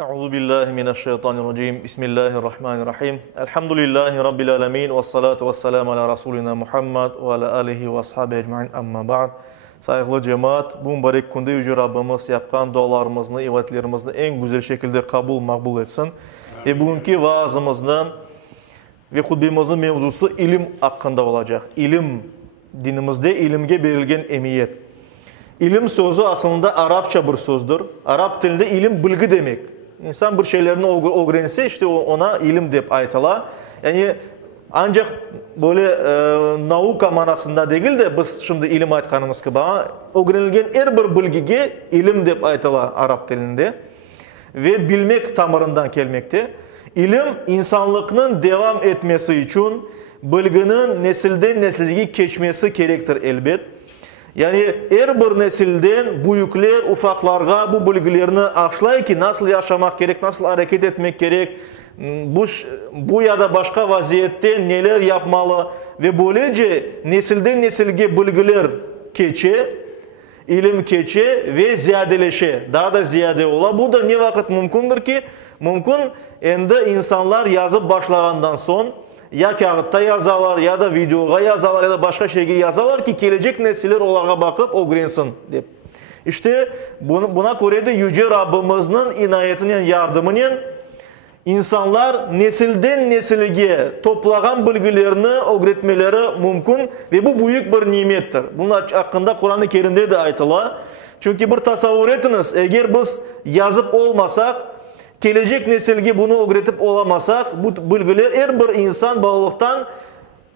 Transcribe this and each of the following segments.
Euzu billahi mineşşeytanirracim. Bismillahirrahmanirrahim. Elhamdülillahi rabbil alamin ve salatu vesselamu ala rasulina Muhammad ve ala alihi ve ashabihi ecmaîn. Amma ba'd. Saygılı cemaat, bu mübarek günde yüce Rabbimiz yapkan dualarımızı, ibadetlerimizi en güzel şekilde makbul etsin. Ve bugünkü vaazımızdan ve hutbemizin mevzusu ilim hakkında olacak. İlim, dinimizde ilimge verilgen emiyet. İlim sözü aslında Arapça bir sözdür. Arap dilinde ilim bilgi demek. İnsan bir şeylerini öğrense işte ona ilim deyip aytala. Yani ancak böyle nauka manasında değil de biz şimdi ilim aytkanımız gibi öğrenilgen her bir bilgiye ilim deyip aytala Arap dilinde. Ve bilmek tamarından gelmekte. İlim insanlığının devam etmesi için bilginin nesilden nesile geçmesi gerektir elbet. Yani her bir nesilden büyükler ufaklarga bu bilgilerini aşılay ki nasıl yaşamak gerek, nasıl hareket etmek gerek, bu ya da başka vaziyette neler yapmalı ve böylece nesilden nesilge bilgiler geçe, ilim geçe ve ziyadeleşe, daha da ziyade ola. Bu da ne vakit mümkündür ki? Mümkün ende insanlar yazıp başlayandan son ya kağıtta yazarlar ya da videoga yazarlar ya da başka şeyge yazarlar ki gelecek nesiller onlara bakıp öğrensin deyip. İşte buna göre de Yüce Rabbimizin inayetinin yardımının insanlar nesilden nesile toplanan bilgilerini öğretmeleri mümkün ve bu büyük bir nimettir. Bunun hakkında Kur'an-ı Kerim'de de aytılar. Çünkü bir tasavvur etiniz, eğer biz yazıp olmasak, gelecek nesilge bunu öğretip olamasak, bu bilgiler her bir insan bağlılıktan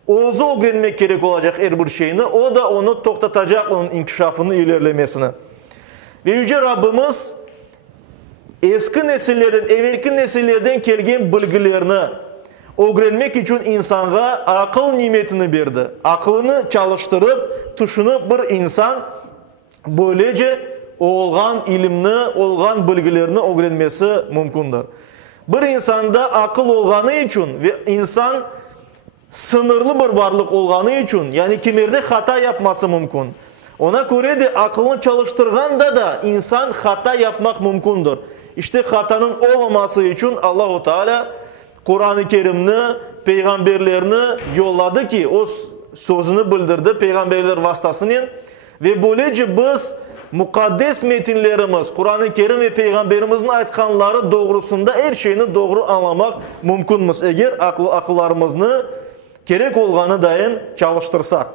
oğuzu öğrenmek gerek olacak her bir şeyini. O da onu toktatacak, onun inkişafını, ilerlemesini. Ve Yüce Rabbimiz eski nesillerden, evvelki nesillerden gelgen bilgilerini öğrenmek için insana akıl nimetini verdi. Aklını çalıştırıp, düşünüp bir insan böylece olğan ilimni, olğan bilgilerini öğrenmesi mümkündür. Bir insanda akıl olğanı için ve insan sınırlı bir varlık olğanı için, yani kimerde hata yapması mümkün. Ona göre de aklını çalıştırganda da insan hata yapmak mümkündür. İşte hatanın olmaması için Allahu Teala Kur'an-ı Kerim'ni, peygamberlerini yolladı ki o sözünü bildirdi peygamberler vasıtasıyla ve böylece biz mukaddes metinlerimiz, Kur'an-ı Kerim ve Peygamberimizin aytkanları doğrusunda her şeyini doğru anlamak mümkünmüz. Eğer akıllarımızı gerek olğanı dayan çalıştırsak.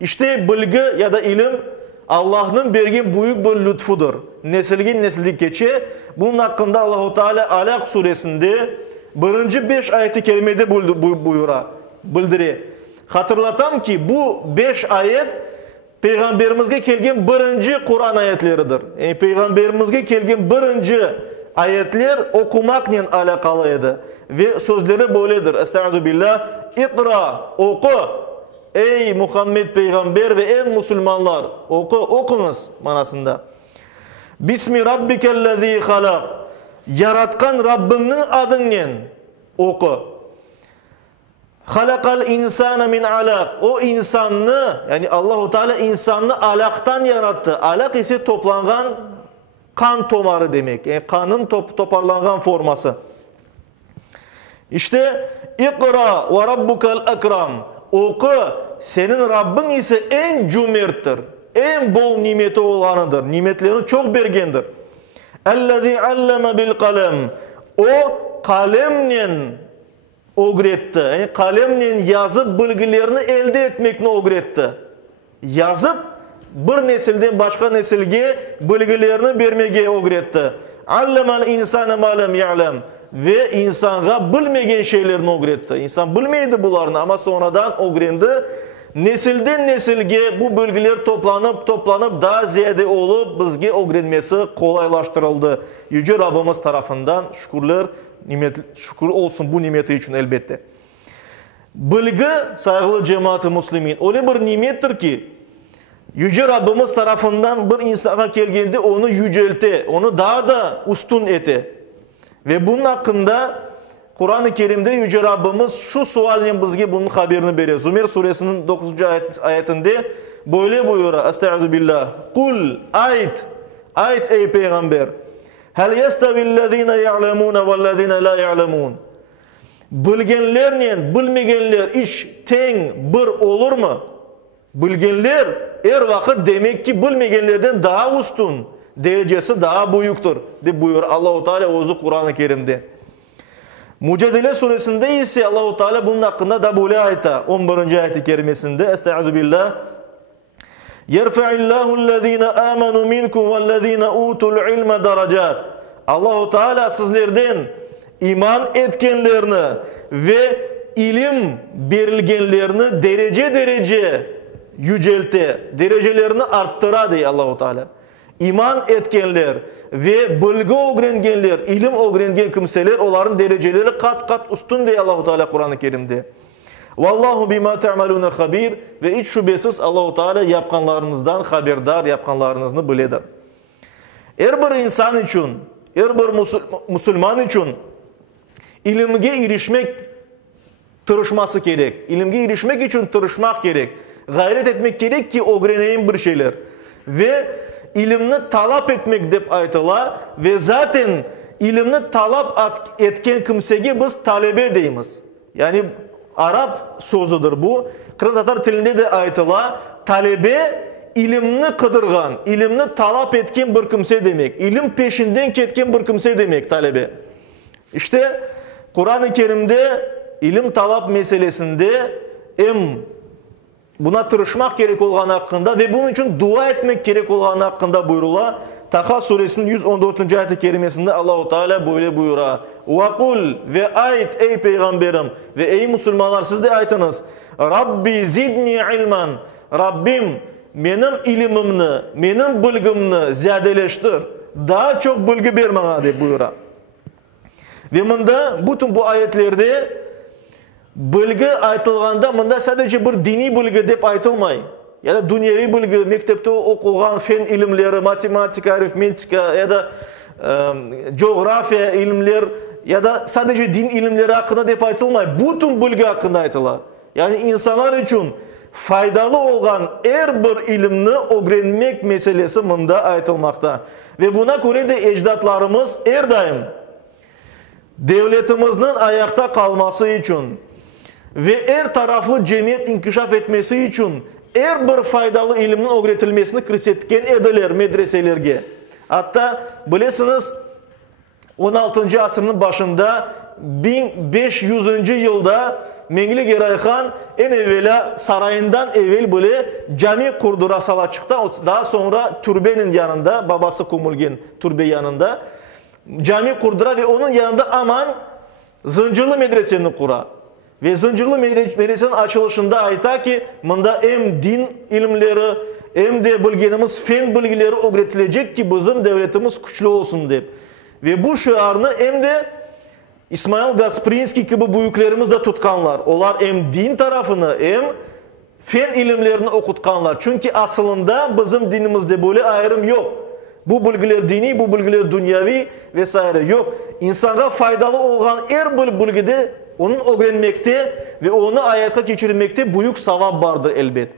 İşte bilgi ya da ilim Allah'ın bergen büyük bir lütfudur. Nesilgen nesillik geçe. Bunun hakkında Allahu Teala Alaq suresinde 5 ayeti kerimede bildire. Hatırlatam ki bu 5 ayet Peygamberimizge kelgen birinci Kur'an ayetleridir. Peygamberimizge kelgen birinci ayetler okumakla alakalıydı. Ve sözleri böyledir. Estaizu billah. İkra, oku. Ey Muhammed Peygamber ve ey Müslümanlar. Okunuz manasında. Bismi Rabbikellezi halak. Yaratkan Rabbinin adından oku. Halakal insana min alaq. O insanı, yani Allahu Teala insanı alaktan yarattı. Alak ise toplangan kan tomarı demek. Yani kanın toparlangan forması. İşte ikra ve rabbukal ekram. Oku. Senin Rabbin ise en cömerttir. En bol nimeti olanıdır. Nimetlerini çok bergendir. Ellezî alleme bil kalem. O kalemle öğretti. Yani kalemle yazıp bilgilerini elde etmekle öğretti. Yazıp bir nesilden başka nesilge bilgilerini vermeye öğretti. Allemel insane ma lem ya'lem. Ve insana bilmegen şeylerini öğretti. İnsan bilmeydi bunlarını ama sonradan öğrendi. Nesilden nesilge bu bilgiler toplanıp daha ziyade olup bizge öğrenmesi kolaylaştırıldı. Yüce Rabbimiz tarafından şükür olsun bu nimeti için elbette. Bilgi saygılı cemaat-i muslimin öyle bir nimettir ki Yüce Rabbimiz tarafından bir insana geldiğinde onu yücelte, onu daha da üstün ete. Ve bunun hakkında Kur'an-ı Kerim'de Yüce Rabbimiz şu sualin bizge bunun haberini veriyor. Zümer suresinin 9. ayetinde böyle buyuruyor. Estaizu billah. Kul ayet ey peygamber. Hel yestevillezine ya'lemune vellezine la ya'lemun. Bilgenlerle bilmegenler iş teng bir olur mu? Bilgenler vakit demek ki bilmegenlerden daha üstün, derecesi daha büyüktür diye buyur Allah-u Teala ozu Kur'an-ı Kerim'de. Mücadele suresinde ise Allah-u Teala bunun hakkında da böyle ayta 11. ayet-i kerimesinde Estaizu billah Yerfa'illahu allazina amanu minkum vellazina utul ilme derecat. Allah-u Teala sizlerden iman etkenlerini ve ilim verilgenlerini derece yücelte, derecelerini arttıra diye Allah-u Teala. İman etkenler ve bilgi öğrengenler, ilim öğrengen kimseler onların dereceleri kat üstün diye Allah-u Teala Kur'an-ı Kerim'de. Vallahu bima ta'maluna habir ve hiç şüphesiz Allah-u Teala yapkanlarınızdan haberdar, yapkanlarınızı biledir. Her bir insan için, her bir Müslüman için ilimge erişmek tırışması gerek. İlimge erişmek için tırışmak gerek. Gayret etmek gerek ki öğreneyim bir şeyler. Ve ilimni talap etmek dep aytıla ve zaten ilimni talap etken kimsege biz talebe deymiz. Yani Arap sözüdür bu. Kırım Tatar tilinde de aytıla talebe ilimni kıdırgan, ilimni talap etken bir kimse demek. İlim peşinden ketken bir kimse demek talebe. İşte Kur'an-ı Kerim'de ilim talap meselesinde buna tırışmak gerek olan hakkında ve bunun için dua etmek gerek olan hakkında buyrula. Taha suresinin 114. ayet-i kerimesinde Allah-u Teala böyle buyura. Vakul ve ayet ey peygamberim ve ey Müslümanlar siz de aytınız. Rabbi zidni ilman. Rabbim benim ilimimni, benim bilgimni ziyadeleştir. Daha çok bilgi ver bana diye buyura. Ve bunda bütün bu ayetlerde bilgi aytılganda bunda sadece bir dini bilgi dep aytılmay. Ya da dünyevi bilgi, mektepte okulgan fen ilimleri, matematika, aritmetika ya da coğrafya ilimler ya da sadece din ilimleri hakkında dep aytılmay. Bütün bilgi hakkında aytılar. Yani insanlar için faydalı olan her bir ilimni öğrenmek meselesi bunda aytılmakta. Ve buna göre de ecdatlarımız her daim devletimizin ayakta kalması için ve her taraflı cemiyet inkişaf etmesi için her bir faydalı ilimin öğretilmesini kırsetken ediler medreselerge. Hatta bilirsiniz 16. asrının başında 1500. yılda Mengli Gerayhan en evvela sarayından evvel böyle cami kurdu Rasalatçık'ta. Daha sonra türbenin yanında, babası Kumulgen türbe yanında cami kurdura ve onun yanında aman zincirli medreseni kura. Ve zincirli medresenin açılışında ayta ki bunda hem din ilimleri hem de bilgenimiz fen bilgileri öğretilecek ki bizim devletimiz güçlü olsun deyip. Ve bu şiarını hem de İsmail Gasprinski gibi büyüklerimiz de tutkanlar. Onlar hem din tarafını hem fen ilimlerini okutkanlar. Çünkü aslında bizim dinimizde böyle ayrım yok. Bu bilgiler dini, bu bilgiler dünyevi vesaire yok. İnsana faydalı olan her bir bilgide onun öğrenmekte ve onu hayata geçirmekte büyük sevap vardır elbet.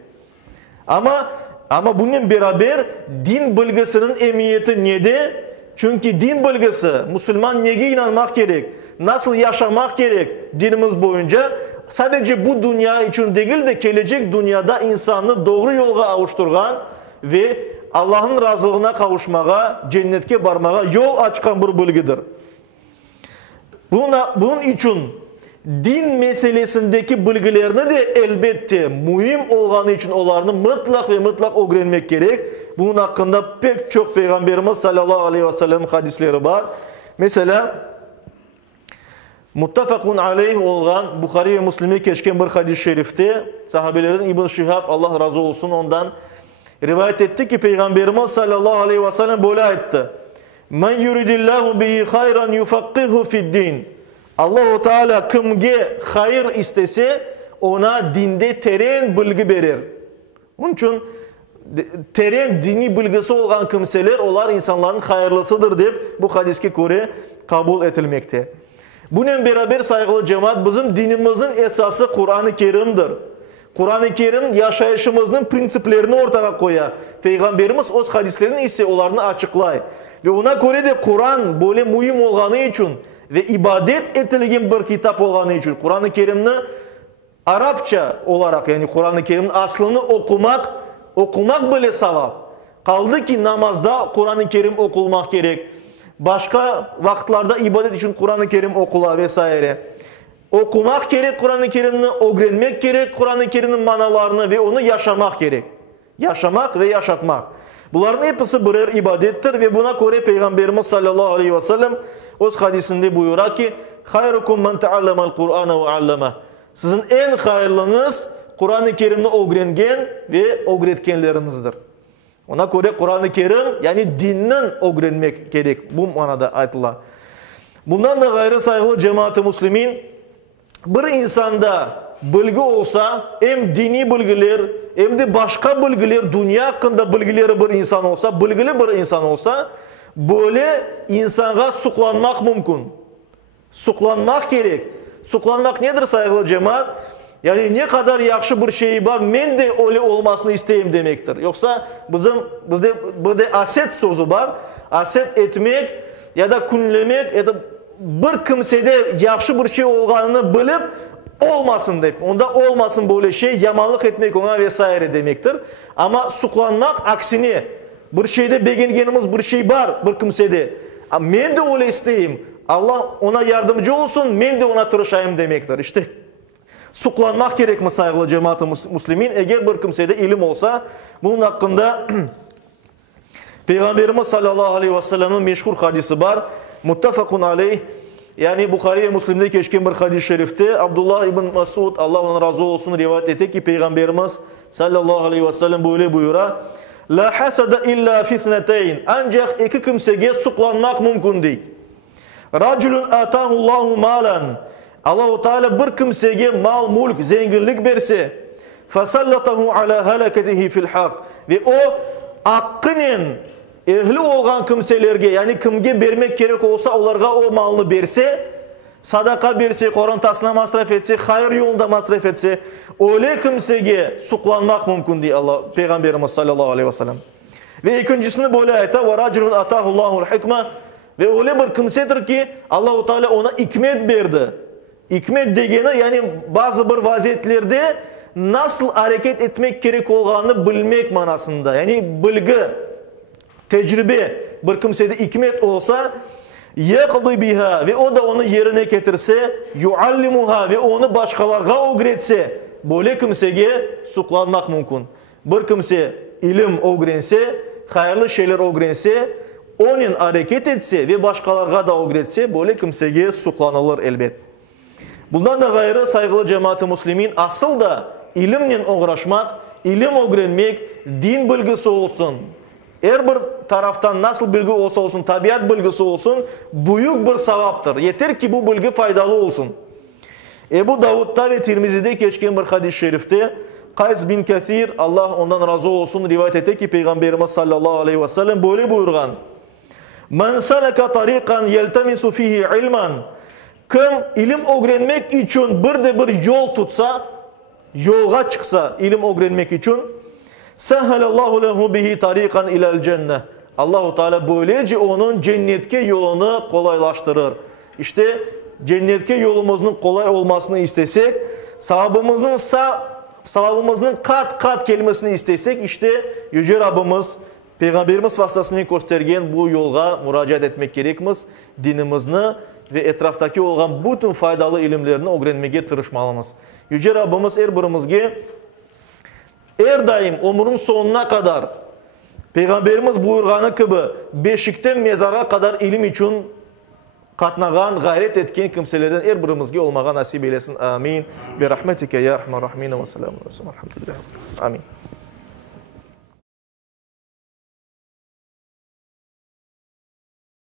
Ama bunun beraber din bilgisinin emniyeti neydi? Çünkü din bilgisi, Müslüman neye inanmak gerek, nasıl yaşamak gerek dinimiz boyunca sadece bu dünya için değil de gelecek dünyada insanı doğru yola avuşturgan ve Allah'ın razılığına kavuşmağa, cennetke barmağa yol açkan bir bilgidir. Bunun için din meselesindeki bilgilerini de elbette mühim olduğu için onlarını mutlak öğrenmek gerek. Bunun hakkında pek çok Peygamberimiz sallallahu aleyhi ve sellem hadisleri var. Mesela muttafakun aleyh olan Bukhari ve Müslim'e geçen bir hadis-i şerifte sahabelerden İbn Şihab Allah razı olsun ondan rivayet etti ki Peygamberimiz sallallahu aleyhi ve sellem böyle ayette. Men yuridillahu bihi hayran yufakkihu fid din. Allah-u Teala kimge hayır istese ona dinde terin bilgi verir. Onun için terin dini bilgisi olan kimseler onlar insanların hayırlısıdır deyip bu hadiske göre kabul edilmekte. Bununla beraber saygılı cemaat bizim dinimizin esası Kur'an-ı Kerim'dir. Kur'an-ı Kerim yaşayışımızın prinsiplerini ortaya koya. Peygamberimiz o hadislerini ise onlarını açıklay. Ve ona göre de Kur'an böyle mühim olganı için ve ibadet etilgen bir kitap olganı için Kur'an-ı Kerim'ni Arapça olarak, yani Kur'an-ı Kerim'in aslını okumak bile sevap. Kaldı ki namazda Kur'an-ı Kerim okulmak gerek. Başka vakitlarda ibadet için Kur'an-ı Kerim okula vesaire. Okumak gerek Kur'an-ı Kerim'ini, öğrenmek gerek Kur'an-ı Kerim'in manalarını ve onu yaşamak gerek. Yaşamak ve yaşatmak. Bunların hepsi birer ibadettir ve buna göre Peygamberimiz sallallahu aleyhi ve sellem o hadisinde buyurar ki "Hayrukum men ta'allama'l Kur'ana ve 'allama." Sizin en hayırlınız Kur'an-ı Kerim'ini öğrengen ve öğretkenlerinizdir. Ona göre Kur'an-ı Kerim yani dinin öğrenmek gerek. Bu manada aytılar. Bundan da gayrı saygılı cemaat-i muslimin, bir insanda bilgi olsa, hem dini bilgiler hem de başka bilgiler, dünya hakkında bilgileri bir insan olsa, bilgili bir insan olsa, böyle insana suqlanmak mümkün. Suqlanmak gerek. Suqlanmak nedir saygılı cemaat? Yani ne kadar yaxşı bir şey var, men de öyle olmasını isteyim demektir. Yoksa bizde aset sözü var. Aset etmek ya da kunlemek ya da bir kimsede yaxşı bir şey olganını bilip olmasın deyip, onda olmasın böyle şey, yamanlık etmek ona vesaire demektir. Ama suqlanmak aksine, bir şeyde beğengenimiz bir şey var bir kimsede. Men de öyle isteyim. Allah ona yardımcı olsun, men de ona tırışayım demektir. İşte suqlanmak gerek mi saygılı cemaat-i muslimin? Eğer bir kimsede ilim olsa, bunun hakkında Peygamberimiz sallallahu aleyhi ve sellem'in meşhur hadisi var. Muttafakun aleyh. Yani Bukhari Müslim'de geçen bir hadis-i şerifte Abdullah ibn Masud, Allah ona razı olsun, rivayet etti ki Peygamberimiz sallallahu aleyhi ve sellem böyle buyurar. La hasada illa fitneteyn. Ancak iki kimseye suqlanmak mümkün değil. Raculun atahullahu malan. Allah-u Teala bir kimseye mal, mülk, zenginlik verse, fasallatahu ala halakatihi fil haq. Ve o hakkının ehli olgan kimselerge, yani kimge vermek gerek olsa onlarga o malını verse, sadaka verse, korantasına masraf etse, hayır yolunda masraf etse, öyle kimseye suqlanmak mümkün diye Allah Peygamberimiz sallallahu aleyhi ve sellem. Ve ikincisini böyle ayta ve raculun atahullahul hikme, ve öyle bir kimsedir ki Allah-u Teala ona hikmet verdi. Hikmet degeni yani bazı bir vaziyetlerde nasıl hareket etmek gerek olganını bilmek manasında. Yani bilgi, tecrübe, bir kimsede hikmet olsa yaqdi biha ve o da onu yerine getirse, yuallimuha ve onu başkalarına öğretse, böyle kimseye suqlanmak mümkün. Bir kimse ilim öğrense, hayırlı şeyler öğrense, onun hareket etse ve başkalarına da öğretse, böyle kimseye suqlanılır elbet. Bundan da gayrı saygılı cemaat-i muslimin, asıl da ilimle uğraşmak, ilim öğrenmek, din bilgisi olsun. Her bir taraftan nasıl bilgi olsa olsun, tabiat bilgisi olsun, büyük bir sevaptır. Yeter ki bu bilgi faydalı olsun. Ebu Davud'da ve Tirmizi'de geçen bir hadis-i şerifte, Kays bin Kathir, Allah ondan razı olsun, rivayet etti ki Peygamberimiz sallallahu aleyhi ve sellem böyle buyurgan. Men salaka tariqan yeltemisu fihi ilman. Kim ilim öğrenmek için bir yol tutsa, yola çıksa ilim öğrenmek için, sehhalallahu lehu bihi tariqan ilal cennet. Allah-u Teala böylece onun cennetke yolunu kolaylaştırır. İşte cennetke yolumuzun kolay olmasını istesek, savabımızın kat kelimesini istesek, işte Yüce Rabbimiz, Peygamberimiz vasıtasını göstergen bu yolga müracaat etmek gerekmiz. Dinimizni ve etraftaki olan bütün faydalı ilimlerini öğrenmeye tırışmalımız. Yüce Rabbimiz her birimizge her daim ömrün sonuna kadar Peygamberimiz buyurganı gibi beşikten mezara kadar ilim için katnagan, gayret etken kimselerden her birimizge olmağa nasip eylesin. Amin. Bi rahmetike ya rahman rahmin ve selamun aleyhi ve sellem. Amin.